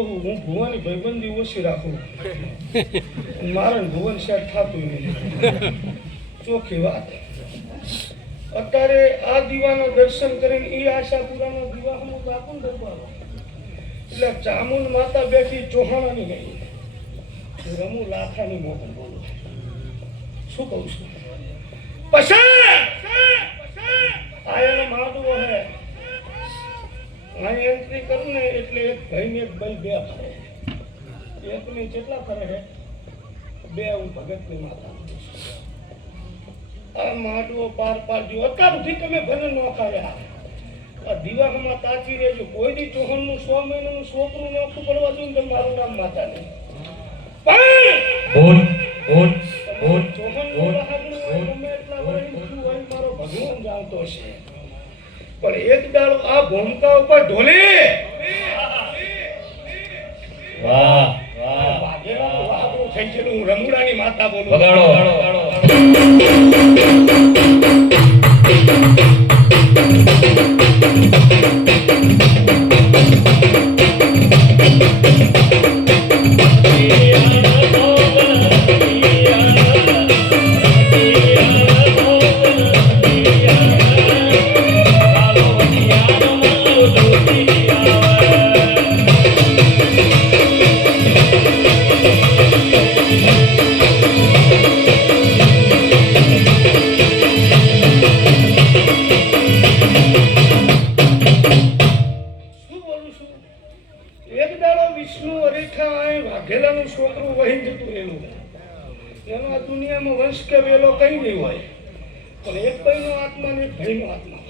જોઉં હું ભુવાની ભાઈબંધી ઓછી રાખું મારે ભુવન સેટ થતું નહીં ચોખ્ખી વાત અત્યારે આ દીવાના દર્શન કરીને એ આશાપુરાના દીવામાં રાખું ને દબાવો એટલે ચામુંડ માતા બેઠી ચોહાણાની ગઈ રમુ લાખાની મોકલ બોલું શું કહું છું પછી આયાનો માડવો હે અહીં એન્ટ્રી કરું ને એટલે એક ભાઈને એક બલ બે ફરે એકની કેટલા ફરે છે બે હું ભગતની માતા આ માડવો પાર પાડ્યો અત્યાર સુધી તમે ભલે ન ખાયા આ દિવાહમાં તાચી રહેજો કોઈ દી ચોહનનું 6 મહિનાનું છોકરું નોખું પડવા દઉં તો મારું નામ માતા નહીં ભગવાન જાણતો છે પણ એક દાડો આ ભૂમિકા ઉપર ઢોલે વાહ વાહ વાઘેરાનું વાઘું થઈ ગયેલું હું રંગુડાની માતા બોલું વાઘેલાનું છોકરું વહી જતું રહેલું એનો આ દુનિયામાં વંશ કે વેલો કઈ નહીં હોય પણ એક ભાઈનો આત્મા ને એક ભાઈનો આત્મા